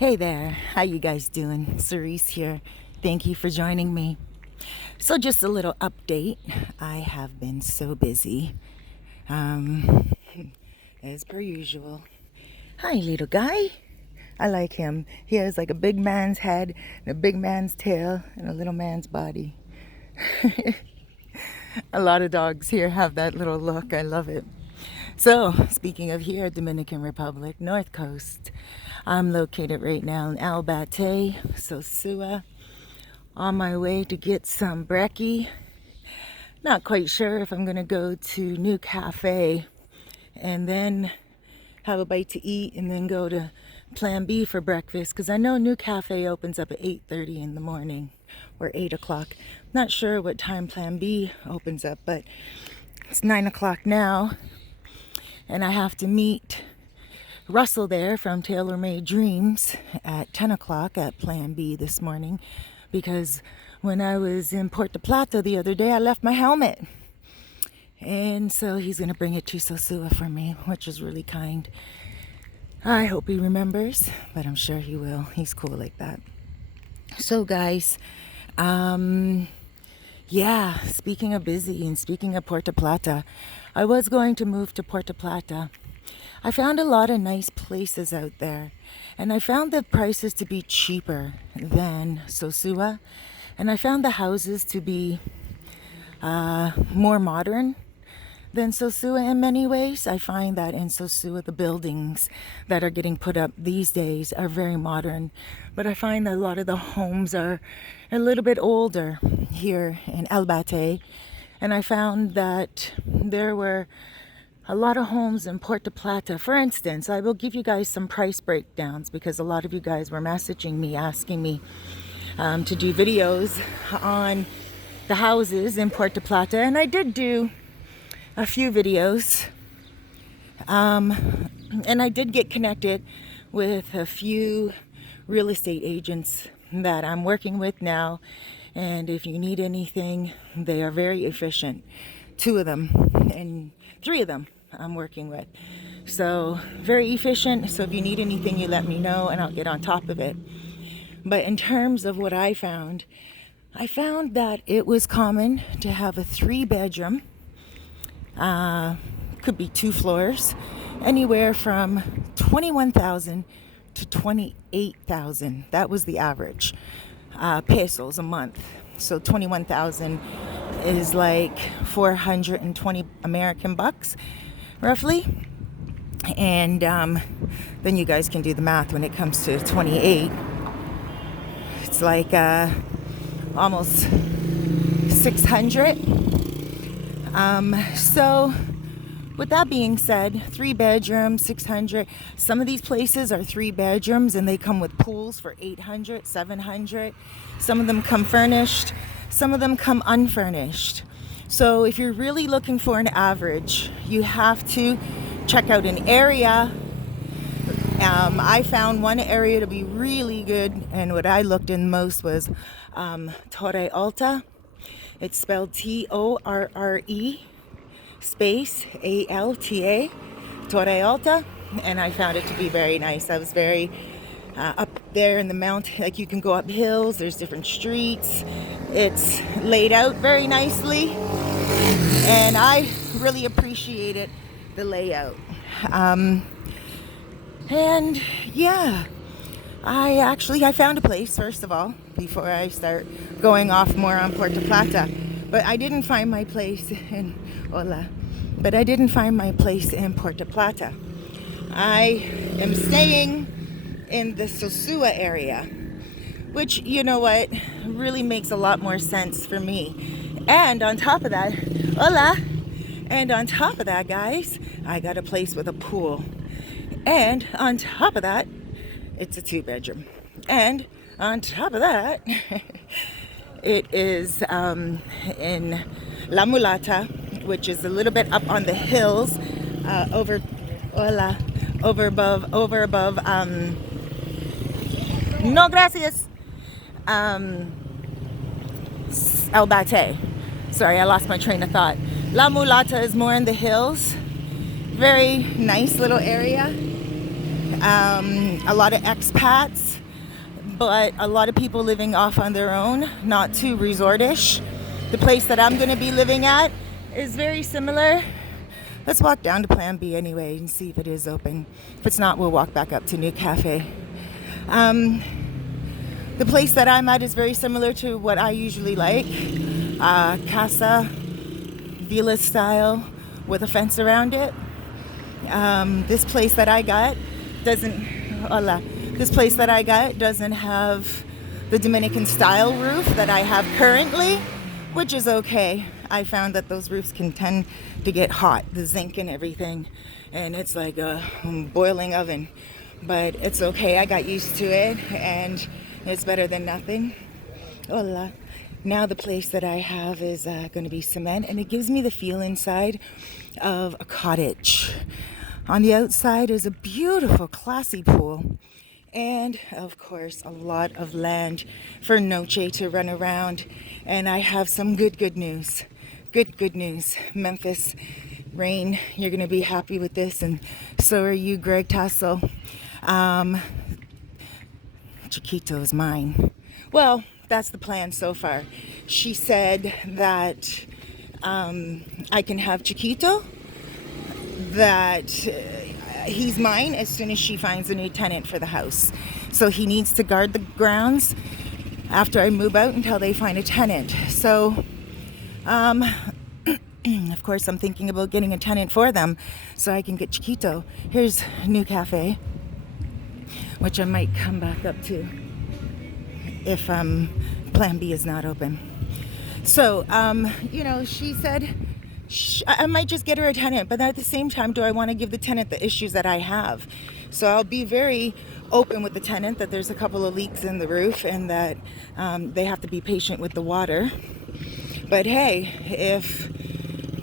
Hey there, how you guys doing? Cerise here. Thank you for joining me. So just a little update. I have been so busy, um, as per usual. Hi, little guy. I like him. He has like a big man's head, and a big man's tail, and a little man's body. A lot of dogs here have that little look. I love it. So, speaking of here, Dominican Republic, North Coast, I'm located right now in Albate, Sosua, on my way to get some brekkie. Not quite sure if I'm gonna go to New Cafe and then have a bite to eat and then go to Plan B for breakfast, because I know New Cafe opens up at 8:30 in the morning or 8 o'clock. Not sure what time Plan B opens up, but it's 9 o'clock now. And I have to meet Russell there from Tailor Made Dreams at 10 o'clock at Plan B this morning, because when I was in Puerto Plata the other day, I left my helmet. And so he's going to bring it to Sosua for me, which is really kind. I hope he remembers, but I'm sure he will. He's cool like that. So guys, yeah, speaking of busy and speaking of Puerto Plata, I was going to move to Puerto Plata. I found a lot of nice places out there, and I found the prices to be cheaper than Sosua, and I found the houses to be more modern than Sosua in many ways. I find that in Sosua, the buildings that are getting put up these days are very modern, but I find that a lot of the homes are a little bit older here in Albate. And I found that there were a lot of homes in Puerto Plata. For instance, I will give you guys some price breakdowns, because a lot of you guys were messaging me, asking me to do videos on the houses in Puerto Plata. And I did do a few videos. And I did get connected with a few real estate agents that I'm working with now. And if you need anything, they are very efficient. 2 of them and 3 of them I'm working with. So very efficient. So if you need anything, you let me know and I'll get on top of it. But in terms of what I found that it was common to have a 3-bedroom, could be 2 floors, anywhere from 21,000 to 28,000. That was the average pesos a month. So 21,000 is like 420 American bucks, roughly. And then you guys can do the math when it comes to 28. It's like almost 600. So with that being said, 3 bedrooms, 600. Some of these places are 3 bedrooms and they come with pools for 800, 700. Some of them come furnished. Some of them come unfurnished. So if you're really looking for an average, you have to check out an area. I found one area to be really good, and what I looked in most was Torre Alta. It's spelled Torre space Alta, Torre Alta, and I found it to be very nice. I was very up there in the mountain, like you can go up hills, there's different streets. It's laid out very nicely, and I really appreciated the layout. And yeah, I found a place, first of all, before I start going off more on Puerto Plata. But I didn't find my place in Puerto Plata. I am staying in the Sosua area, which, you know what, really makes a lot more sense for me. And on top of that, guys, I got a place with a pool. And on top of that, it's a 2-bedroom. And on top of that, it is in La Mulata, which is a little bit up on the hills, over above, no gracias, Albate. Sorry, I lost my train of thought. La Mulata is more in the hills. Very nice little area. a lot of expats, but a lot of people living off on their own, not too resortish. The place that I'm going to be living at is very similar. Let's walk down to Plan B anyway and see if it is open. If it's not, we'll walk back up to New Cafe. The place that I'm at is very similar to what I usually like. Casa Villa style with a fence around it. This place that I got doesn't have the Dominican style roof that I have currently, which is okay. I found that those roofs can tend to get hot, the zinc and everything, and it's like a boiling oven. But it's okay, I got used to it, and it's better than nothing. Hola. Now the place that I have is going to be cement, and it gives me the feel inside of a cottage. On the outside is a beautiful, classy pool. And, of course, a lot of land for Noche to run around. And I have some good news. Good news. Memphis, Rain, you're going to be happy with this. And so are you, Greg Tassel. Chiquito Is Mine. Well, that's the plan so far. She said that I can have Chiquito, that he's mine as soon as she finds a new tenant for the house. So he needs to guard the grounds after I move out until they find a tenant. So, of course, I'm thinking about getting a tenant for them so I can get Chiquito. Here's New Cafe, which I might come back up to if Plan B is not open. So, she said I might just get her a tenant, but at the same time, do I want to give the tenant the issues that I have? So I'll be very open with the tenant that there's a couple of leaks in the roof and that they have to be patient with the water. But hey, if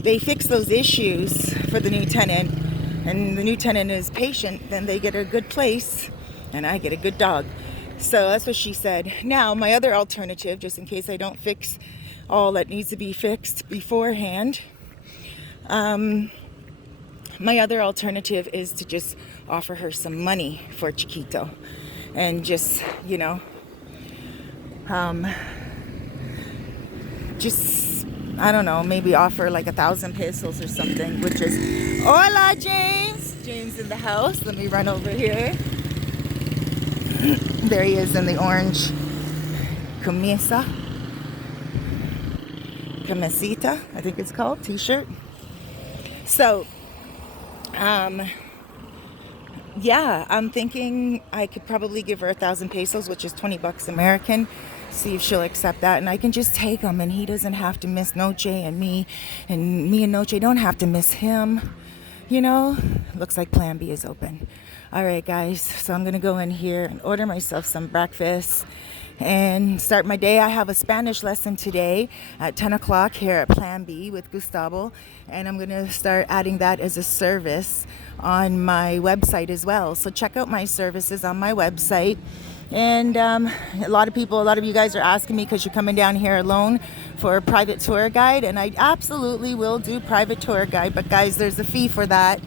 they fix those issues for the new tenant and the new tenant is patient, then they get a good place and I get a good dog. So that's what she said. Now, my other alternative, just in case I don't fix all that needs to be fixed beforehand, my other alternative is to just offer her some money for Chiquito and just, I don't know, maybe offer like 1,000 pesos or something, which is, hola James! James in the house. Let me run over here. There he is in the orange camisita, I think it's called, t-shirt. So, I'm thinking I could probably give her 1,000 pesos, which is 20 bucks American. See if she'll accept that, and I can just take him, and he doesn't have to miss Noche, and me and Noche don't have to miss him. Looks like Plan B is open. All right, guys. So I'm gonna go in here and order myself some breakfast and start my day. I have a Spanish lesson today at 10 o'clock here at Plan B with Gustavo, and I'm going to start adding that as a service on my website as well. So check out my services on my website. And a lot of you guys are asking me because you're coming down here alone for a private tour guide, and I absolutely will do private tour guide, but guys, there's a fee for that.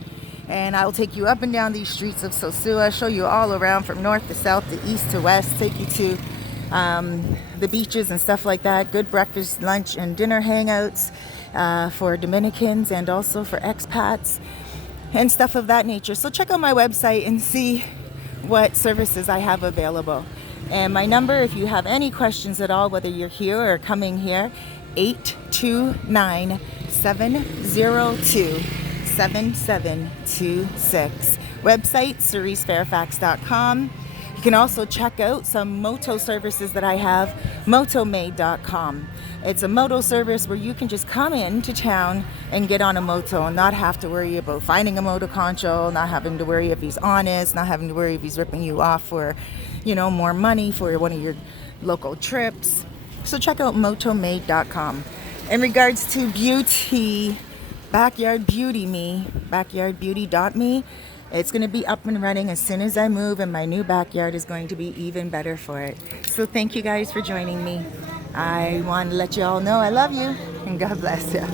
And I'll take you up and down these streets of Sosua, show you all around from north to south to east to west, take you to the beaches and stuff like that. Good breakfast, lunch, and dinner hangouts for Dominicans and also for expats and stuff of that nature. So check out my website and see what services I have available. And my number, if you have any questions at all, whether you're here or coming here, 829-702-7726. Website, CeriseFairfax.com. You can also check out some moto services that I have, motomade.com. It's a moto service where you can just come into town and get on a moto and not have to worry about finding a moto concho, not having to worry if he's honest, not having to worry if he's ripping you off for, more money for one of your local trips. So check out motomade.com. In regards to beauty, backyardbeauty.me, it's going to be up and running as soon as I move, and my new backyard is going to be even better for it. So thank you guys for joining me. I want to let you all know I love you, and God bless you.